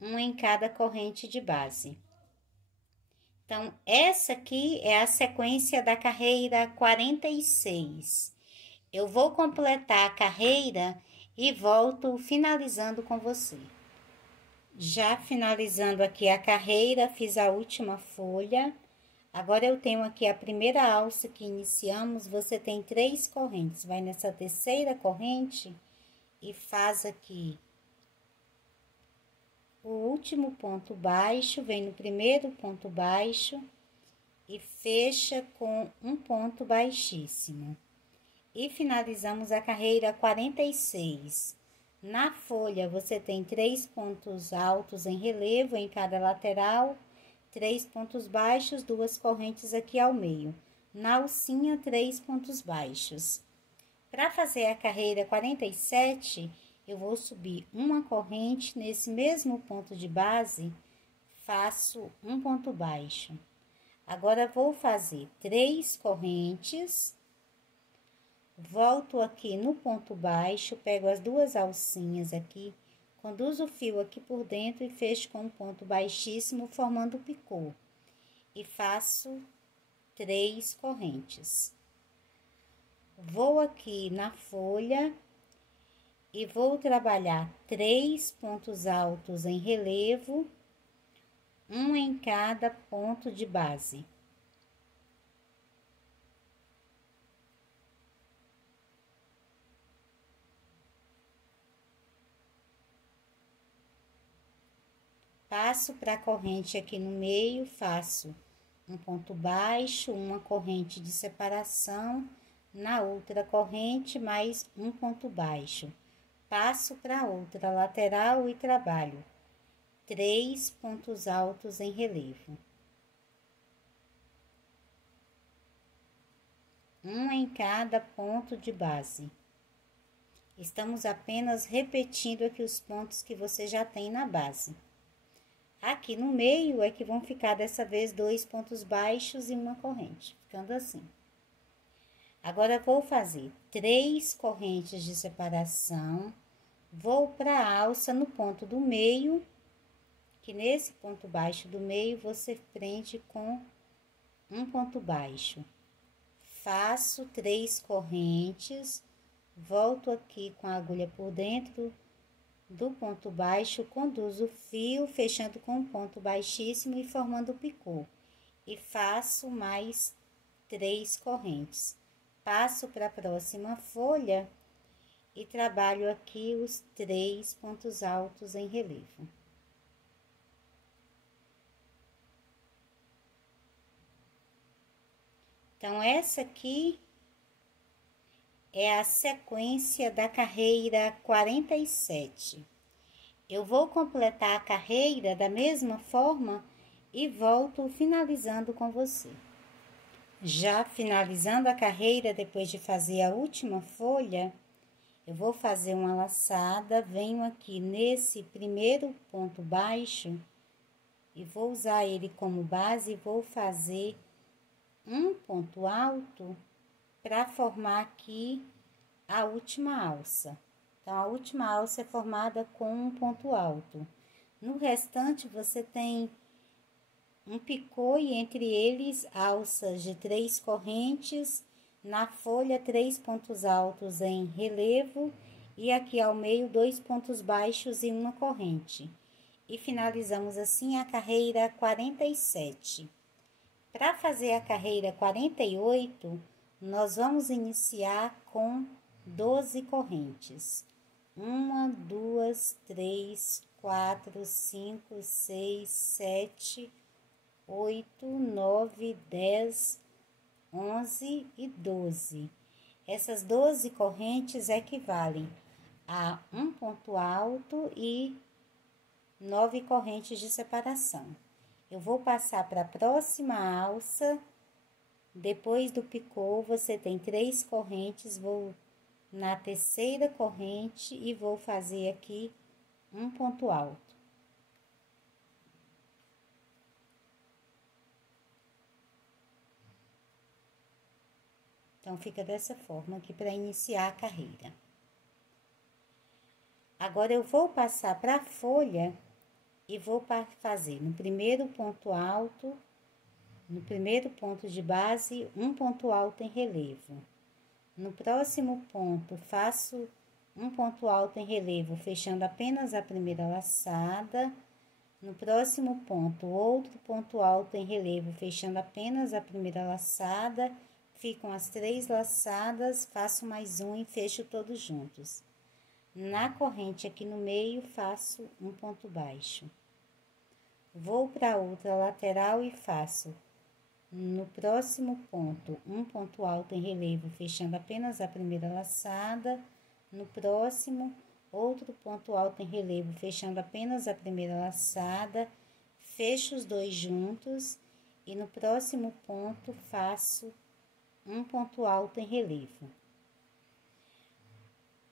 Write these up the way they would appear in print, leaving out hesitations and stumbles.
um em cada corrente de base. Então, essa aqui é a sequência da carreira 46. Eu vou completar a carreira e volto finalizando com você. Já finalizando aqui a carreira, fiz a última folha. Agora eu tenho aqui a primeira alça que iniciamos, você tem 3 correntes. Vai nessa terceira corrente e faz aqui o último ponto baixo, vem no primeiro ponto baixo e fecha com um ponto baixíssimo. E finalizamos a carreira 46. Na folha, você tem 3 pontos altos em relevo em cada lateral, 3 pontos baixos, 2 correntes aqui ao meio. Na alcinha, 3 pontos baixos. Para fazer a carreira 47, eu vou subir uma corrente nesse mesmo ponto de base, faço um ponto baixo. Agora, vou fazer 3 correntes, volto aqui no ponto baixo, pego as 2 alcinhas aqui, conduzo o fio aqui por dentro e fecho com um ponto baixíssimo, formando o picô. E faço 3 correntes. Vou aqui na folha e vou trabalhar 3 pontos altos em relevo, um em cada ponto de base. Passo para a corrente aqui no meio, faço um ponto baixo, uma corrente de separação, na outra corrente mais um ponto baixo. Passo para outra lateral e trabalho 3 pontos altos em relevo. Um em cada ponto de base. Estamos apenas repetindo aqui os pontos que você já tem na base. Aqui no meio é que vão ficar dessa vez 2 pontos baixos e uma corrente, ficando assim. Agora, vou fazer 3 correntes de separação, vou para a alça no ponto do meio, que nesse ponto baixo do meio você prende com um ponto baixo. Faço 3 correntes, volto aqui com a agulha por dentro do ponto baixo, conduzo o fio, fechando com um ponto baixíssimo e formando o picô. E faço mais 3 correntes. Passo para a próxima folha e trabalho aqui os 3 pontos altos em relevo. Então, essa aqui é a sequência da carreira 47. Eu vou completar a carreira da mesma forma e volto finalizando com você. Já finalizando a carreira, depois de fazer a última folha, eu vou fazer uma laçada, venho aqui nesse primeiro ponto baixo e vou usar ele como base e vou fazer um ponto alto para formar aqui a última alça. Então, a última alça é formada com um ponto alto. No restante, você tem um picô e entre eles alças de 3 correntes, na folha 3 pontos altos em relevo e aqui ao meio 2 pontos baixos e uma corrente. E finalizamos assim a carreira 47. Para fazer a carreira 48, nós vamos iniciar com 12 correntes. 1, 2, 3, 4, 5, 6, 7, 8, 9, 10, 11 e 12. Essas 12 correntes equivalem a um ponto alto e 9 correntes de separação. Eu vou passar para a próxima alça. Depois do picô, você tem 3 correntes, vou na terceira corrente e vou fazer aqui um ponto alto. Então, fica dessa forma aqui para iniciar a carreira. Agora, eu vou passar para a folha e vou fazer no primeiro ponto alto, no primeiro ponto de base, um ponto alto em relevo. No próximo ponto, faço um ponto alto em relevo, fechando apenas a primeira laçada. No próximo ponto, outro ponto alto em relevo, fechando apenas a primeira laçada. Ficam as 3 laçadas, faço mais um e fecho todos juntos. Na corrente aqui no meio, faço um ponto baixo. Vou para outra lateral e faço no próximo ponto um ponto alto em relevo, fechando apenas a primeira laçada. No próximo, outro ponto alto em relevo, fechando apenas a primeira laçada. Fecho os 2 juntos e no próximo ponto faço um ponto alto em relevo.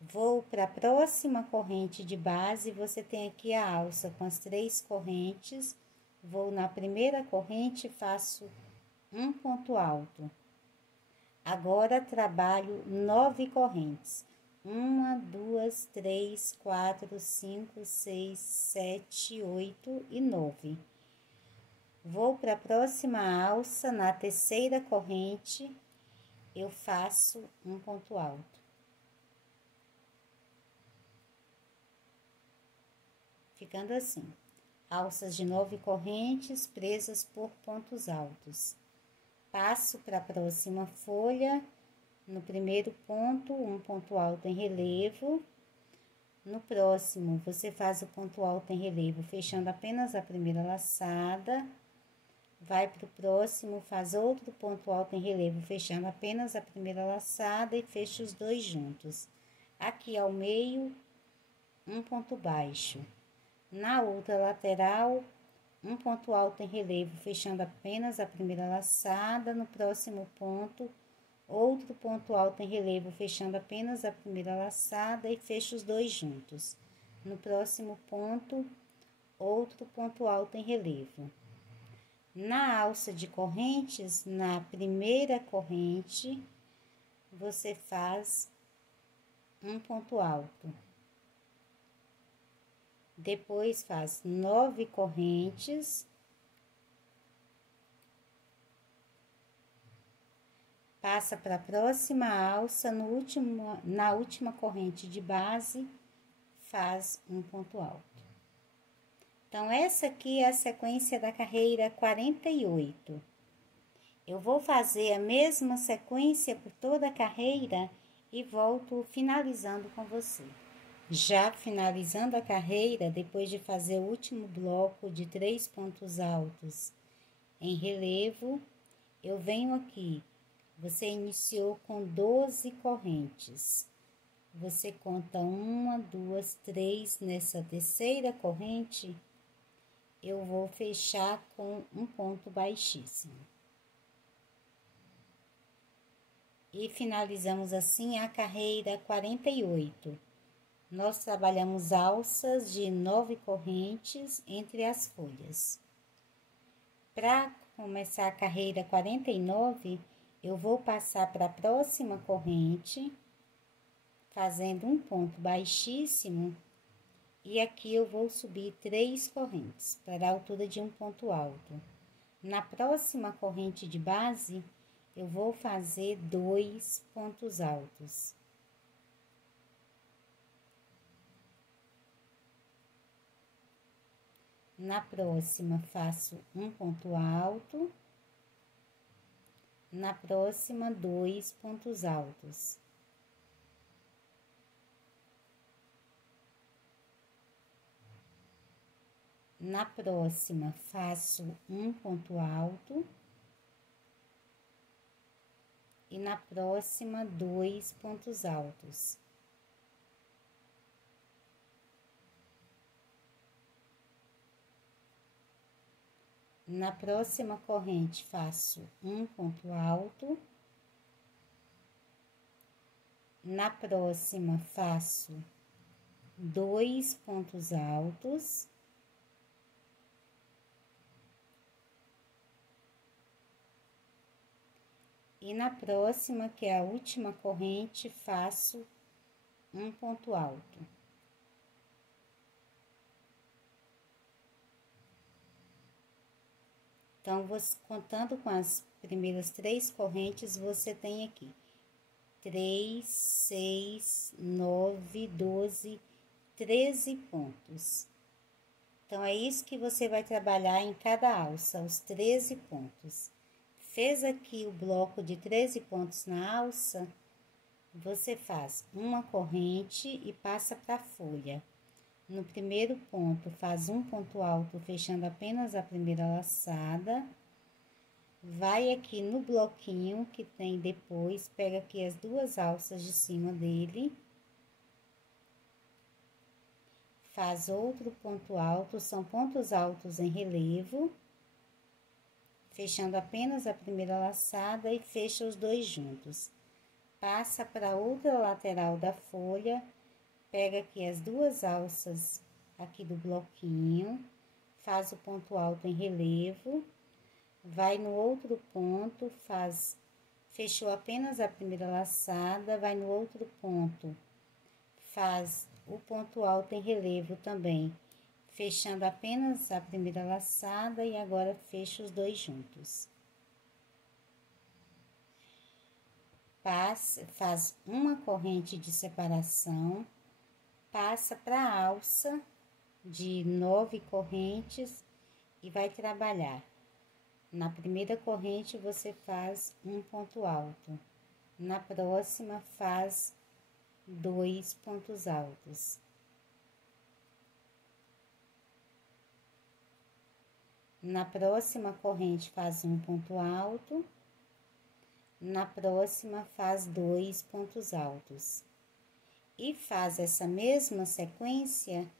Vou para a próxima corrente de base, você tem aqui a alça com as 3 correntes. Vou na primeira corrente, faço um ponto alto. Agora, trabalho 9 correntes. 1, 2, 3, 4, 5, 6, 7, 8 e 9. Vou para a próxima alça, na terceira corrente, eu faço um ponto alto. Ficando assim, alças de 9 correntes presas por pontos altos. Passo para a próxima folha, no primeiro ponto, um ponto alto em relevo. No próximo, você faz o ponto alto em relevo, fechando apenas a primeira laçada. Vai para o próximo, faz outro ponto alto em relevo, fechando apenas a primeira laçada e fecha os 2 juntos. Aqui ao meio, um ponto baixo. Na outra lateral, um ponto alto em relevo, fechando apenas a primeira laçada. No próximo ponto, outro ponto alto em relevo, fechando apenas a primeira laçada e fecho os 2 juntos. No próximo ponto, outro ponto alto em relevo. Na alça de correntes, na primeira corrente, você faz um ponto alto. Depois faz 9 correntes. Passa para a próxima alça, na última corrente de base, faz um ponto alto. Então, essa aqui é a sequência da carreira 48. Eu vou fazer a mesma sequência por toda a carreira e volto finalizando com você. Já finalizando a carreira, depois de fazer o último bloco de 3 pontos altos em relevo, eu venho aqui. Você iniciou com 12 correntes. Você conta 1, 2, 3. Nessa terceira corrente, eu vou fechar com um ponto baixíssimo. E finalizamos assim a carreira 48. Nós trabalhamos alças de 9 correntes entre as folhas. Para começar a carreira 49, eu vou passar para a próxima corrente, fazendo um ponto baixíssimo, e aqui eu vou subir 3 correntes, para a altura de um ponto alto. Na próxima corrente de base, eu vou fazer 2 pontos altos. Na próxima, faço um ponto alto. Na próxima, 2 pontos altos. Na próxima, faço um ponto alto. E na próxima, 2 pontos altos. Na próxima corrente, faço um ponto alto. Na próxima, faço 2 pontos altos. E na próxima, que é a última corrente, faço um ponto alto. Então, você, contando com as primeiras 3 correntes, você tem aqui 3, 6, 9, 12, 13 pontos. Então, é isso que você vai trabalhar em cada alça, os 13 pontos. Fez aqui o bloco de 13 pontos na alça, você faz uma corrente e passa para a folha. No primeiro ponto, faz um ponto alto, fechando apenas a primeira laçada. Vai aqui no bloquinho que tem depois, pega aqui as 2 alças de cima dele. Faz outro ponto alto, são pontos altos em relevo. Fechando apenas a primeira laçada e fecha os 2 juntos. Passa para outra lateral da folha, pega aqui as 2 alças aqui do bloquinho, faz o ponto alto em relevo, vai no outro ponto, fechou apenas a primeira laçada, vai no outro ponto, faz o ponto alto em relevo também, fechando apenas a primeira laçada e agora fecha os 2 juntos. Faz uma corrente de separação, passa para a alça de 9 correntes e vai trabalhar. Na primeira corrente você faz um ponto alto, na próxima faz 2 pontos altos. Na próxima corrente faz um ponto alto. Na próxima, faz 2 pontos altos. E faz essa mesma sequência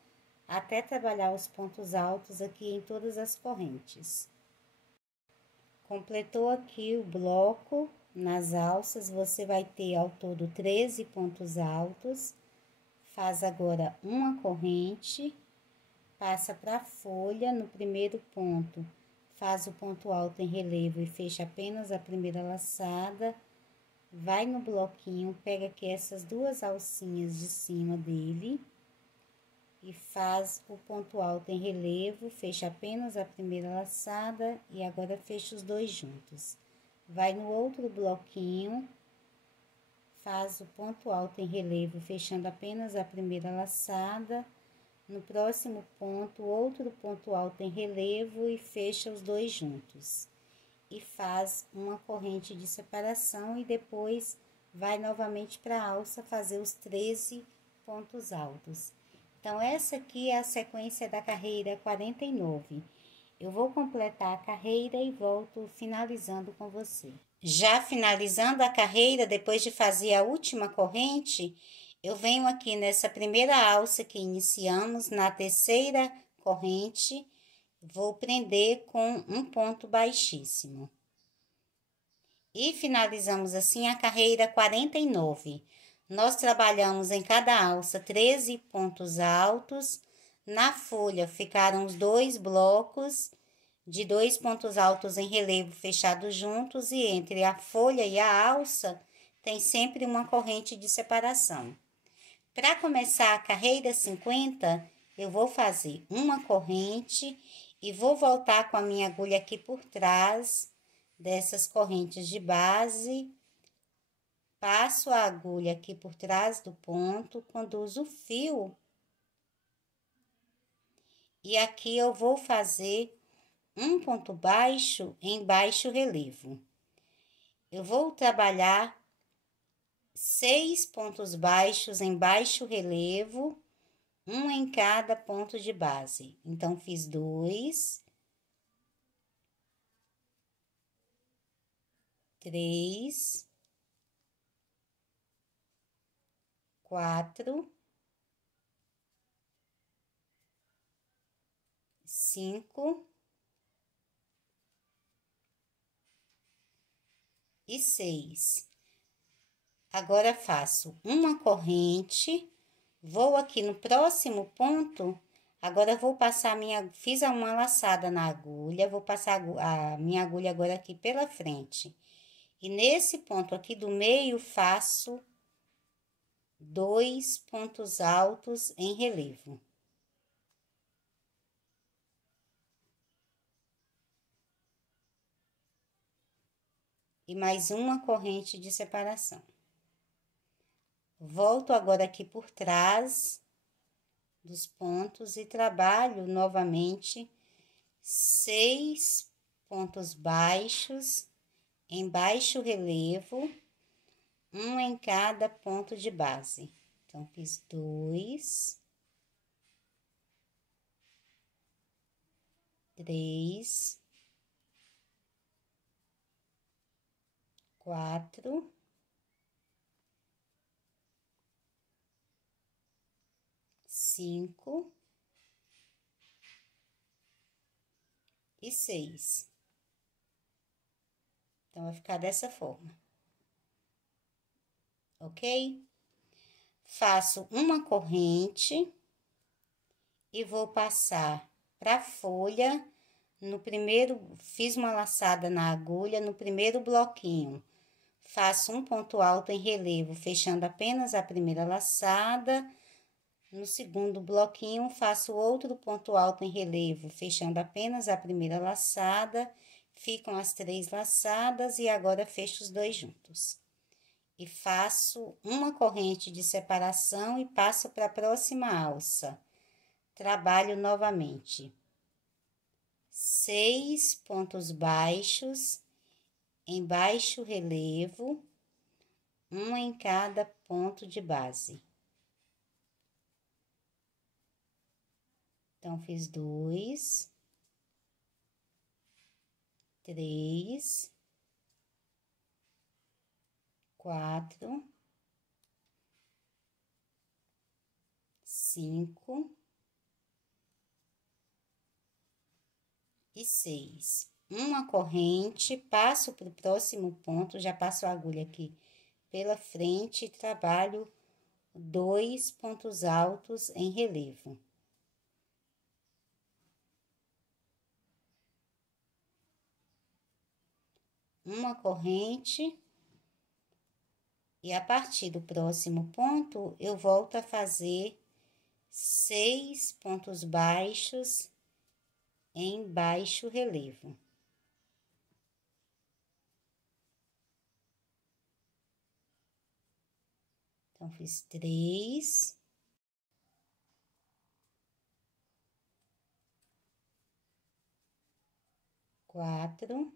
até trabalhar os pontos altos aqui em todas as correntes. Completou aqui o bloco, nas alças, você vai ter ao todo 13 pontos altos. Faz agora uma corrente, passa para a folha, no primeiro ponto. Faz o ponto alto em relevo e fecha apenas a primeira laçada. Vai no bloquinho, pega aqui essas 2 alcinhas de cima dele. E faz o ponto alto em relevo, fecha apenas a primeira laçada e agora fecha os 2 juntos. Vai no outro bloquinho, faz o ponto alto em relevo, fechando apenas a primeira laçada. No próximo ponto, outro ponto alto em relevo e fecha os 2 juntos. E faz uma corrente de separação e depois vai novamente para a alça fazer os 13 pontos altos. Então, essa aqui é a sequência da carreira 49. Eu vou completar a carreira e volto finalizando com você. Já finalizando a carreira, depois de fazer a última corrente, eu venho aqui nessa primeira alça que iniciamos, na terceira corrente, vou prender com um ponto baixíssimo. E finalizamos assim a carreira 49. Nós trabalhamos em cada alça 13 pontos altos. Na folha ficaram os 2 blocos de 2 pontos altos em relevo fechados juntos e entre a folha e a alça tem sempre uma corrente de separação. Para começar a carreira 50, eu vou fazer uma corrente e vou voltar com a minha agulha aqui por trás dessas correntes de base. Passo a agulha aqui por trás do ponto, conduzo o fio. E aqui eu vou fazer um ponto baixo em baixo relevo. Eu vou trabalhar 6 pontos baixos em baixo relevo, um em cada ponto de base. Então, fiz 2, 3, 4, 5 e 6. Agora, faço uma corrente, vou aqui no próximo ponto, agora vou passar fiz uma laçada na agulha, vou passar a minha agulha agora aqui pela frente. E nesse ponto aqui do meio, faço 2 pontos altos em relevo. e mais uma corrente de separação. Volto agora aqui por trás dos pontos e trabalho novamente 6 pontos baixos em baixo relevo, um em cada ponto de base. Então, fiz 2, 3, 4, 5 e 6. Então, vai ficar dessa forma, ok? Faço uma corrente e vou passar para a folha. No primeiro, fiz uma laçada na agulha no primeiro bloquinho. Faço um ponto alto em relevo, fechando apenas a primeira laçada. No segundo bloquinho, faço outro ponto alto em relevo, fechando apenas a primeira laçada. Ficam as 3 laçadas e agora fecho os 2 juntos. E faço uma corrente de separação e passo para a próxima alça. Trabalho novamente 6 pontos baixos em baixo relevo, um em cada ponto de base. Então, fiz 2, 3, 4, 5 e 6. Uma corrente, passo para o próximo ponto, já passo a agulha aqui pela frente e trabalho 2 pontos altos em relevo. Uma corrente, e a partir do próximo ponto, eu volto a fazer 6 pontos baixos em baixo relevo. Então, fiz 3, 4,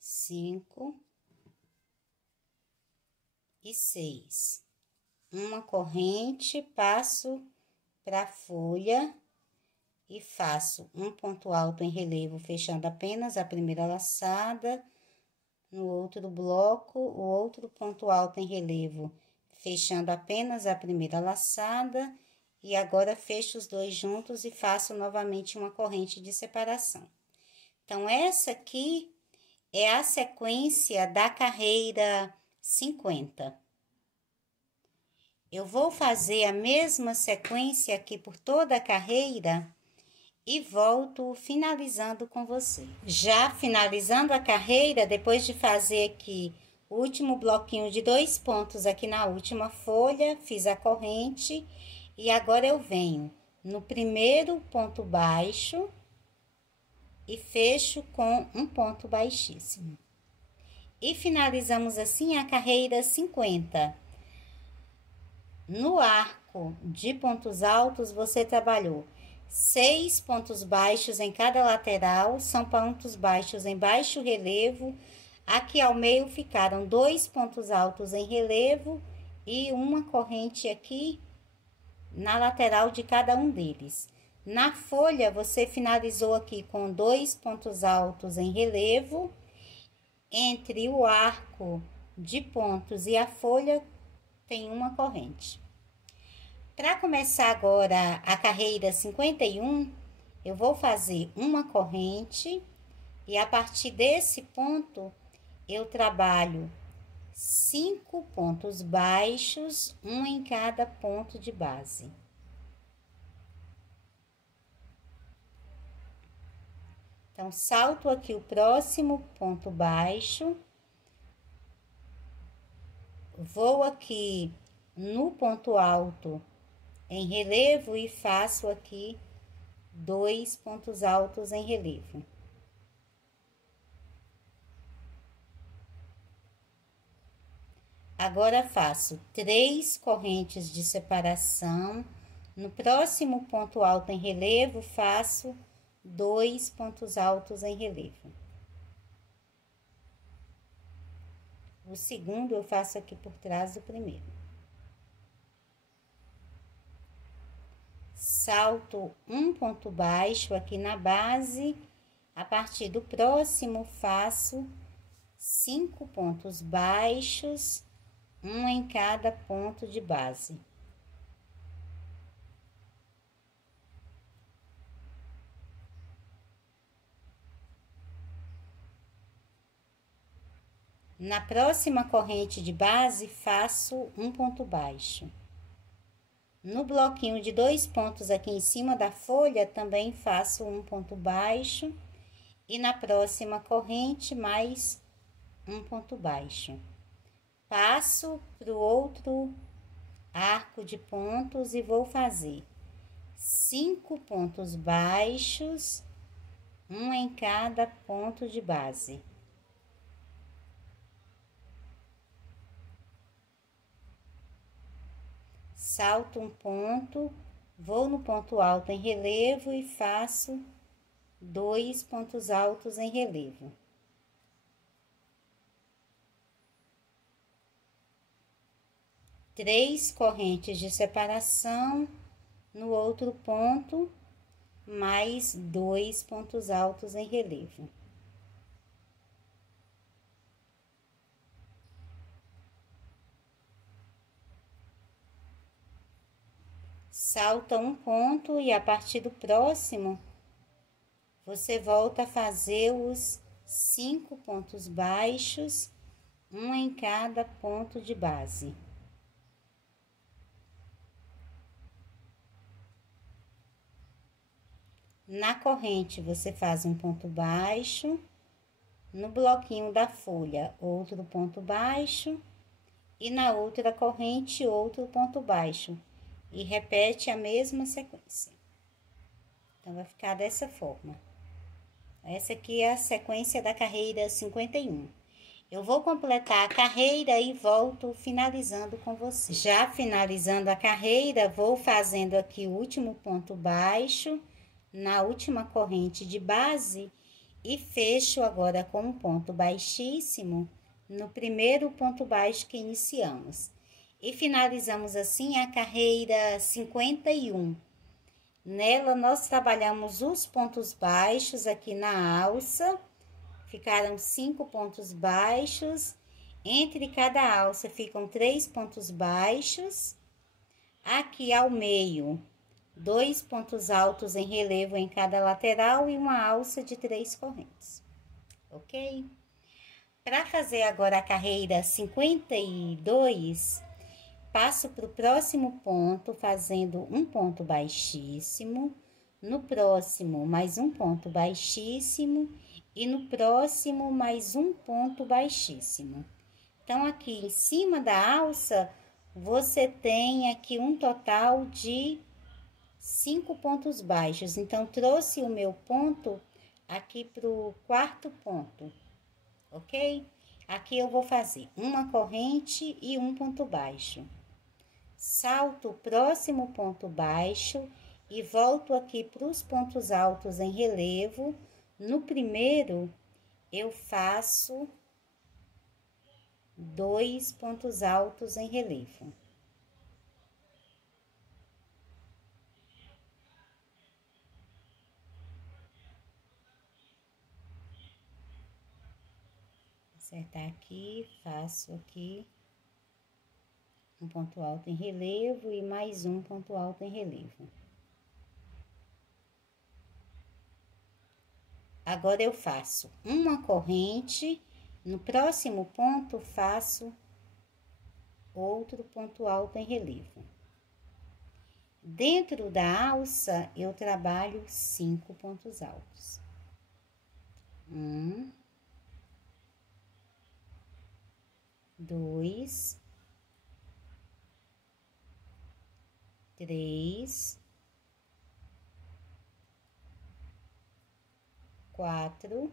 5 e 6. Uma corrente, passo para a folha e faço um ponto alto em relevo, fechando apenas a primeira laçada. No outro bloco, o outro ponto alto em relevo, fechando apenas a primeira laçada. E agora fecho os 2 juntos e faço novamente uma corrente de separação. Então, essa aqui é a sequência da carreira 50. Eu vou fazer a mesma sequência aqui por toda a carreira e volto finalizando com você. Já finalizando a carreira, depois de fazer aqui o último bloquinho de 2 pontos aqui na última folha, fiz a corrente e agora eu venho no primeiro ponto baixo e fecho com um ponto baixíssimo. E finalizamos assim a carreira 50. No arco de pontos altos, você trabalhou 6 pontos baixos em cada lateral, são pontos baixos em baixo relevo. Aqui ao meio ficaram 2 pontos altos em relevo e uma corrente aqui na lateral de cada um deles. Na folha, você finalizou aqui com 2 pontos altos em relevo. Entre o arco de pontos e a folha, tem uma corrente. Para começar agora a carreira 51, eu vou fazer uma corrente e a partir desse ponto, eu trabalho 5 pontos baixos, um em cada ponto de base. Então, salto aqui o próximo ponto baixo, vou aqui no ponto alto em relevo e faço aqui 2 pontos altos em relevo. Agora faço 3 correntes de separação. No próximo ponto alto em relevo, faço 2 pontos altos em relevo. O segundo eu faço aqui por trás do primeiro. Salto um ponto baixo aqui na base. A partir do próximo, faço 5 pontos baixos, um em cada ponto de base. Na próxima corrente de base, faço um ponto baixo. No bloquinho de 2 pontos aqui em cima da folha, também faço um ponto baixo. E na próxima corrente, mais um ponto baixo. Passo para o outro arco de pontos e vou fazer 5 pontos baixos, um em cada ponto de base. Salto um ponto, vou no ponto alto em relevo e faço 2 pontos altos em relevo. Três correntes de separação no outro ponto, mais 2 pontos altos em relevo. Salta um ponto e a partir do próximo, você volta a fazer os 5 pontos baixos, um em cada ponto de base. Na corrente, você faz um ponto baixo, no bloquinho da folha, outro ponto baixo, e na outra corrente, outro ponto baixo, e repete a mesma sequência. Então, vai ficar dessa forma. Essa aqui é a sequência da carreira 51. Eu vou completar a carreira e volto finalizando com você. Já finalizando a carreira, vou fazendo aqui o último ponto baixo na última corrente de base e fecho agora com um ponto baixíssimo no primeiro ponto baixo que iniciamos. E finalizamos assim a carreira 51. Nela, nós trabalhamos os pontos baixos aqui na alça. Ficaram 5 pontos baixos. Entre cada alça ficam 3 pontos baixos. Aqui ao meio, 2 pontos altos em relevo em cada lateral e uma alça de 3 correntes. Ok? Para fazer agora a carreira 52, passo para o próximo ponto, fazendo um ponto baixíssimo. No próximo, mais um ponto baixíssimo. E no próximo, mais um ponto baixíssimo. Então, aqui em cima da alça, você tem aqui um total de 5 pontos baixos. Então, trouxe o meu ponto aqui para o quarto ponto, ok? Aqui eu vou fazer uma corrente e um ponto baixo. Salto o próximo ponto baixo e volto aqui para os pontos altos em relevo. No primeiro, eu faço 2 pontos altos em relevo. Acertar aqui, faço aqui um ponto alto em relevo e mais um ponto alto em relevo. Agora eu faço uma corrente, no próximo ponto faço outro ponto alto em relevo. Dentro da alça, eu trabalho 5 pontos altos. 1, 2, 3, 4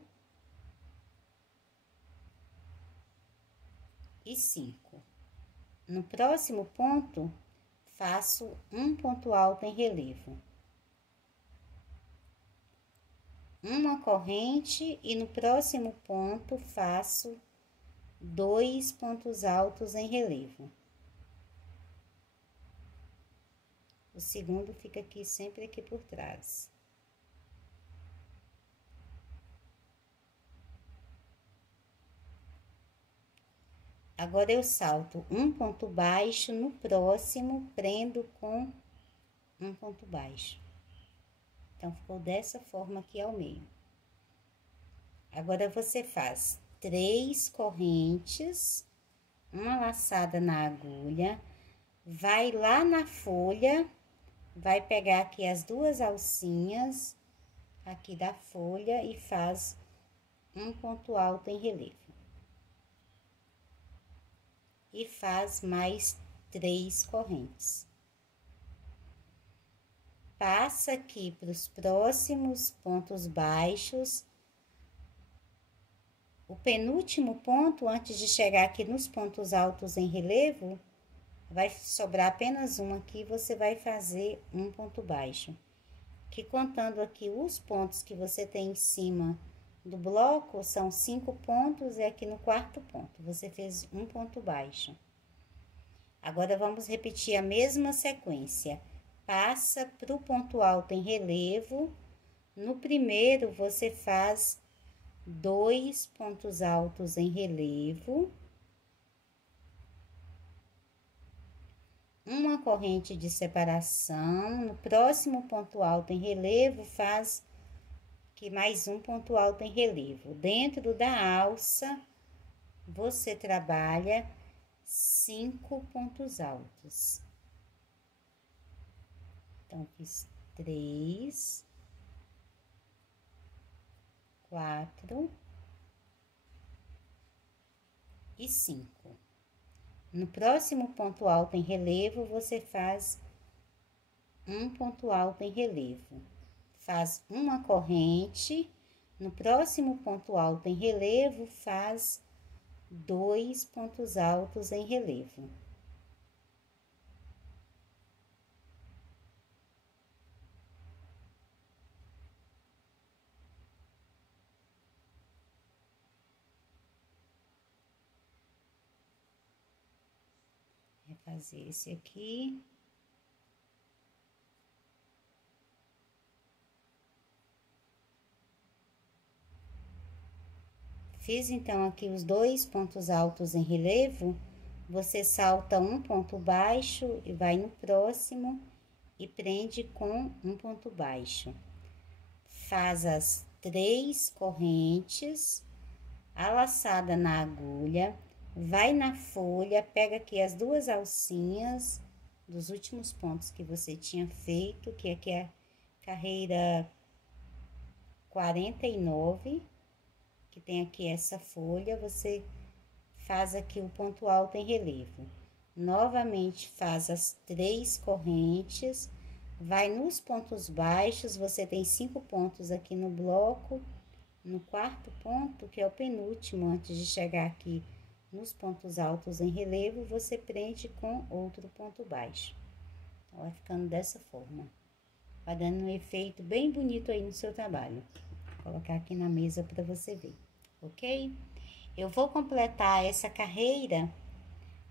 e 5. No próximo ponto, faço um ponto alto em relevo. Uma corrente e no próximo ponto faço 2 pontos altos em relevo. O segundo fica aqui, sempre aqui por trás. Agora, eu salto um ponto baixo, no próximo, prendo com um ponto baixo. Então, ficou dessa forma aqui ao meio. Agora, você faz 3 correntes, uma laçada na agulha, vai lá na folha, vai pegar aqui as 2 alcinhas aqui da folha e faz um ponto alto em relevo. E faz mais 3 correntes. Passa aqui para os próximos pontos baixos. O penúltimo ponto, antes de chegar aqui nos pontos altos em relevo, vai sobrar apenas um aqui, você vai fazer um ponto baixo. Que contando aqui os pontos que você tem em cima do bloco, são 5 pontos, e aqui no quarto ponto, você fez um ponto baixo. Agora, vamos repetir a mesma sequência. Passa para o ponto alto em relevo. No primeiro, você faz 2 pontos altos em relevo. Uma corrente de separação. No próximo ponto alto em relevo, faz aqui mais um ponto alto em relevo. Dentro da alça, você trabalha 5 pontos altos. Então, fiz 3, 4 e 5. No próximo ponto alto em relevo, você faz um ponto alto em relevo. Faz uma corrente. No próximo ponto alto em relevo, faz 2 pontos altos em relevo. Vou fazer esse aqui. Fiz, então, aqui os 2 pontos altos em relevo, você salta um ponto baixo e vai no próximo e prende com um ponto baixo. Faz as 3 correntes, a laçada na agulha, vai na folha, pega aqui as 2 alcinhas dos últimos pontos que você tinha feito, que aqui é a carreira 49, que tem aqui essa folha, você faz aqui o ponto alto em relevo. Novamente, faz as 3 correntes, vai nos pontos baixos, você tem 5 pontos aqui no bloco. No quarto ponto, que é o penúltimo, antes de chegar aqui nos pontos altos em relevo, você prende com outro ponto baixo. Então, vai ficando dessa forma. Vai dando um efeito bem bonito aí no seu trabalho. Vou colocar aqui na mesa para você ver, ok? Eu vou completar essa carreira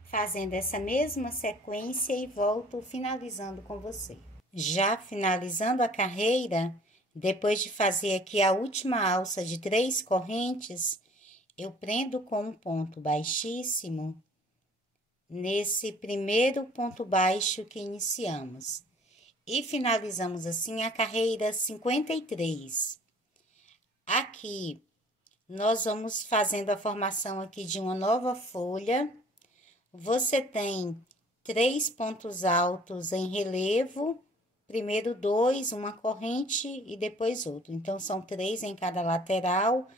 fazendo essa mesma sequência e volto finalizando com você. Já finalizando a carreira, depois de fazer aqui a última alça de 3 correntes, eu prendo com um ponto baixíssimo nesse primeiro ponto baixo que iniciamos. E finalizamos assim a carreira 53. Aqui, nós vamos fazendo a formação aqui de uma nova folha. Você tem 3 pontos altos em relevo, primeiro 2, uma corrente e depois outro. Então, são 3 em cada lateral.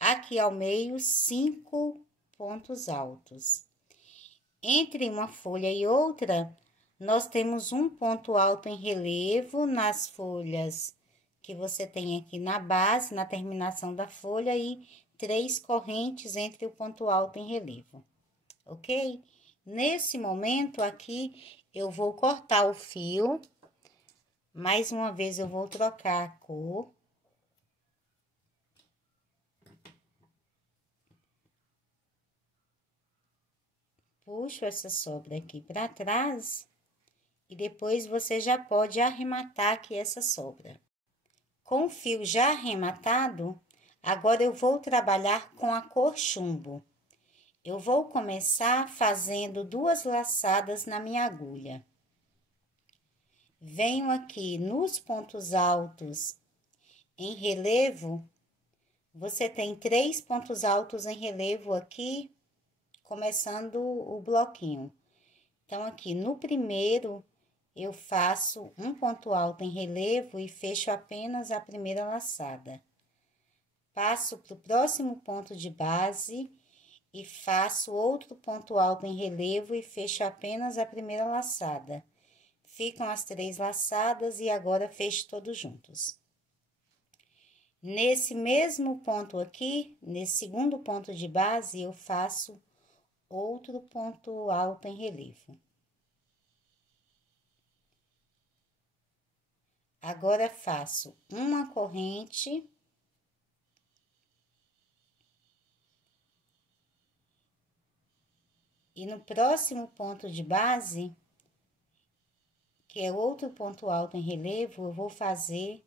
Aqui ao meio, 5 pontos altos. Entre uma folha e outra, nós temos um ponto alto em relevo nas folhas que você tem aqui na base, na terminação da folha, e 3 correntes entre o ponto alto em relevo, ok? Nesse momento aqui, eu vou cortar o fio. Mais uma vez, eu vou trocar a cor. Puxo essa sobra aqui para trás. E depois, você já pode arrematar aqui essa sobra. Com o fio já arrematado, agora eu vou trabalhar com a cor chumbo. Eu vou começar fazendo 2 laçadas na minha agulha. Venho aqui nos pontos altos em relevo, você tem 3 pontos altos em relevo aqui, começando o bloquinho. Então, aqui no primeiro, eu faço um ponto alto em relevo e fecho apenas a primeira laçada. Passo para o próximo ponto de base e faço outro ponto alto em relevo e fecho apenas a primeira laçada. Ficam as 3 laçadas e agora fecho todos juntos. Nesse mesmo ponto aqui, nesse segundo ponto de base, eu faço outro ponto alto em relevo. Agora, faço uma corrente. E no próximo ponto de base, que é outro ponto alto em relevo, eu vou fazer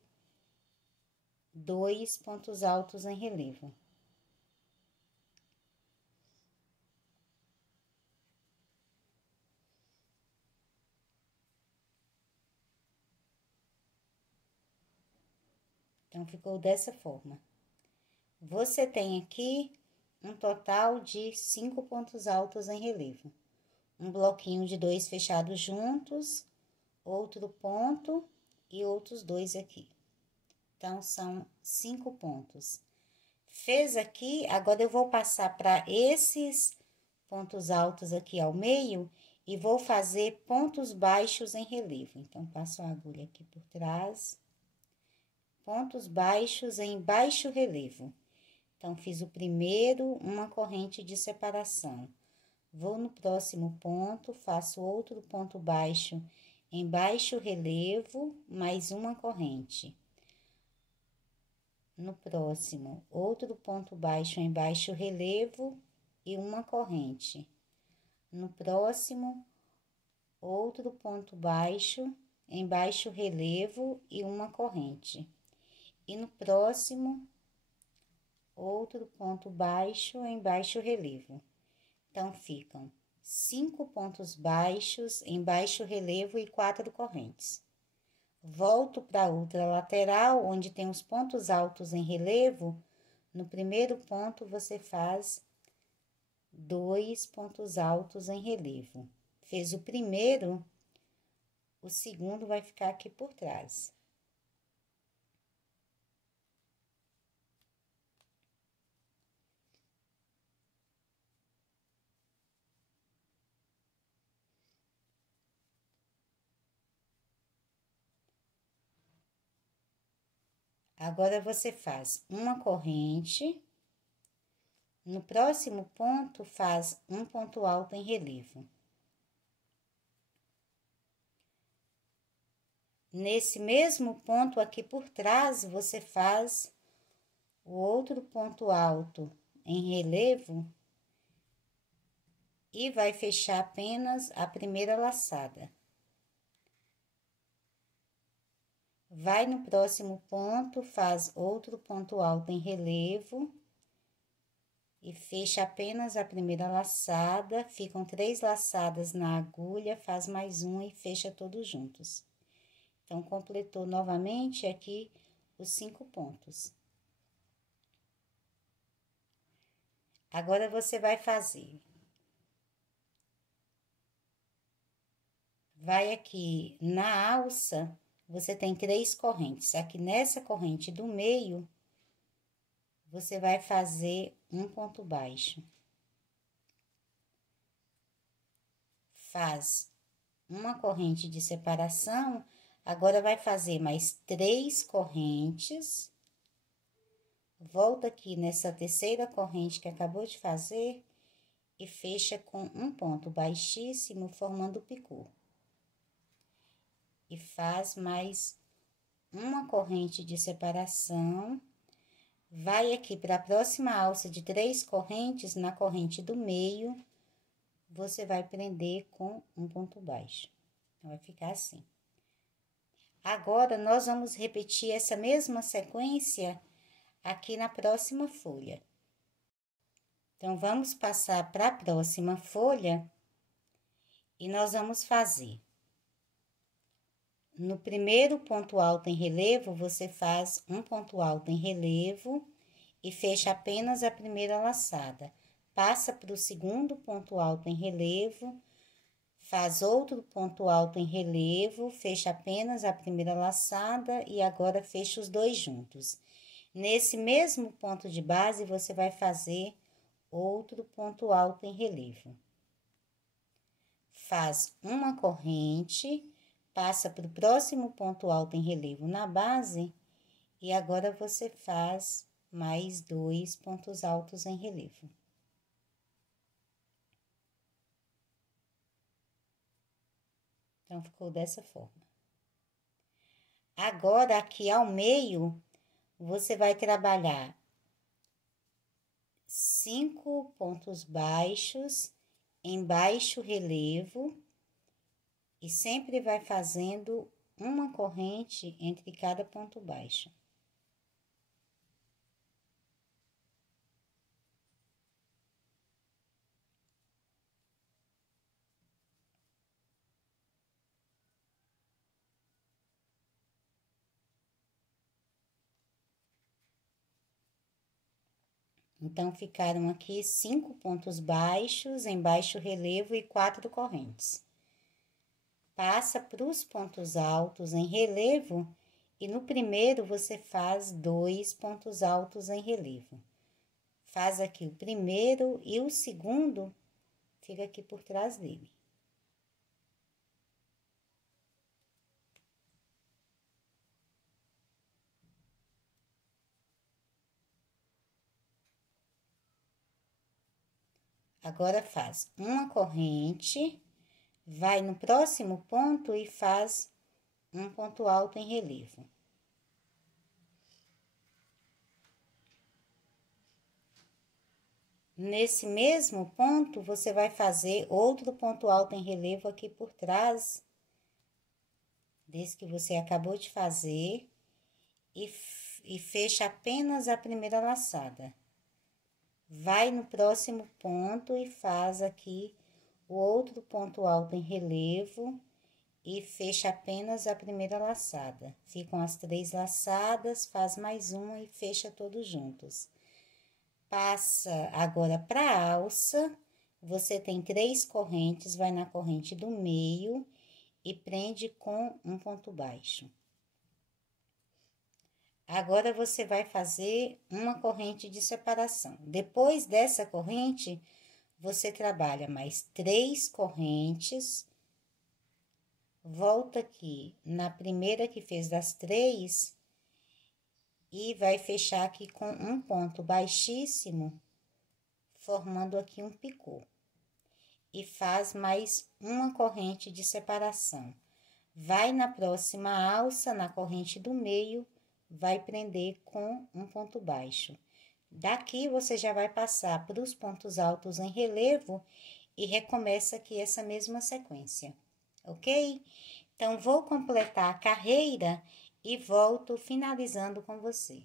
2 pontos altos em relevo. Então, ficou dessa forma. Você tem aqui um total de 5 pontos altos em relevo. Um bloquinho de 2 fechados juntos, outro ponto e outros 2 aqui. Então, são 5 pontos. Fez aqui, agora eu vou passar para esses pontos altos aqui ao meio e vou fazer pontos baixos em relevo. Então, passo a agulha aqui por trás. Pontos baixos em baixo relevo. Então, fiz o primeiro, uma corrente de separação. Vou no próximo ponto, faço outro ponto baixo em baixo relevo, mais uma corrente. No próximo, outro ponto baixo em baixo relevo e uma corrente. No próximo, outro ponto baixo em baixo relevo e uma corrente. E no próximo, outro ponto baixo em baixo relevo. Então, ficam 5 pontos baixos em baixo relevo e 4 correntes. Volto para a outra lateral, onde tem os pontos altos em relevo. No primeiro ponto, você faz 2 pontos altos em relevo. Fez o primeiro, o segundo vai ficar aqui por trás. Agora, você faz uma corrente. No próximo ponto, faz um ponto alto em relevo. Nesse mesmo ponto aqui por trás, você faz o outro ponto alto em relevo e vai fechar apenas a primeira laçada. Vai no próximo ponto, faz outro ponto alto em relevo e fecha apenas a primeira laçada. Ficam 3 laçadas na agulha, faz mais uma e fecha todos juntos. Então, completou novamente aqui os 5 pontos. Agora, você vai fazer. Vai aqui na alça, você tem 3 correntes. Aqui nessa corrente do meio, você vai fazer um ponto baixo. Faz uma corrente de separação, agora vai fazer mais 3 correntes. Volta aqui nessa terceira corrente que acabou de fazer e fecha com um ponto baixíssimo, formando o picô. E faz mais uma corrente de separação. Vai aqui para a próxima alça de 3 correntes, na corrente do meio, você vai prender com um ponto baixo. Vai ficar assim. Agora, nós vamos repetir essa mesma sequência aqui na próxima folha. Então, vamos passar para a próxima folha e nós vamos fazer. No primeiro ponto alto em relevo, você faz um ponto alto em relevo e fecha apenas a primeira laçada. Passa para o segundo ponto alto em relevo, faz outro ponto alto em relevo, fecha apenas a primeira laçada e agora fecha os dois juntos. Nesse mesmo ponto de base, você vai fazer outro ponto alto em relevo. Faz uma corrente, passa para o próximo ponto alto em relevo na base e agora você faz mais 2 pontos altos em relevo. Então, ficou dessa forma. Agora, aqui ao meio, você vai trabalhar 5 pontos baixos em baixo relevo e sempre vai fazendo uma corrente entre cada ponto baixo. Então, ficaram aqui 5 pontos baixos em baixo relevo e 4 correntes. Passa para os pontos altos em relevo e no primeiro você faz 2 pontos altos em relevo. Faz aqui o primeiro e o segundo fica aqui por trás dele. Agora, faz uma corrente, vai no próximo ponto e faz um ponto alto em relevo. Nesse mesmo ponto, você vai fazer outro ponto alto em relevo aqui por trás, desse que você acabou de fazer, e fecha apenas a primeira laçada. Vai no próximo ponto e faz aqui o outro ponto alto em relevo e fecha apenas a primeira laçada. Ficam as 3 laçadas, faz mais uma e fecha todos juntos. Passa agora para a alça, você tem 3 correntes, vai na corrente do meio e prende com um ponto baixo. Agora, você vai fazer uma corrente de separação. Depois dessa corrente, você trabalha mais 3 correntes, volta aqui na primeira que fez das 3 e vai fechar aqui com um ponto baixíssimo, formando aqui um picô. E faz mais uma corrente de separação. Vai na próxima alça, na corrente do meio, vai prender com um ponto baixo. Daqui, você já vai passar para os pontos altos em relevo e recomeça aqui essa mesma sequência, ok? Então, vou completar a carreira e volto finalizando com você.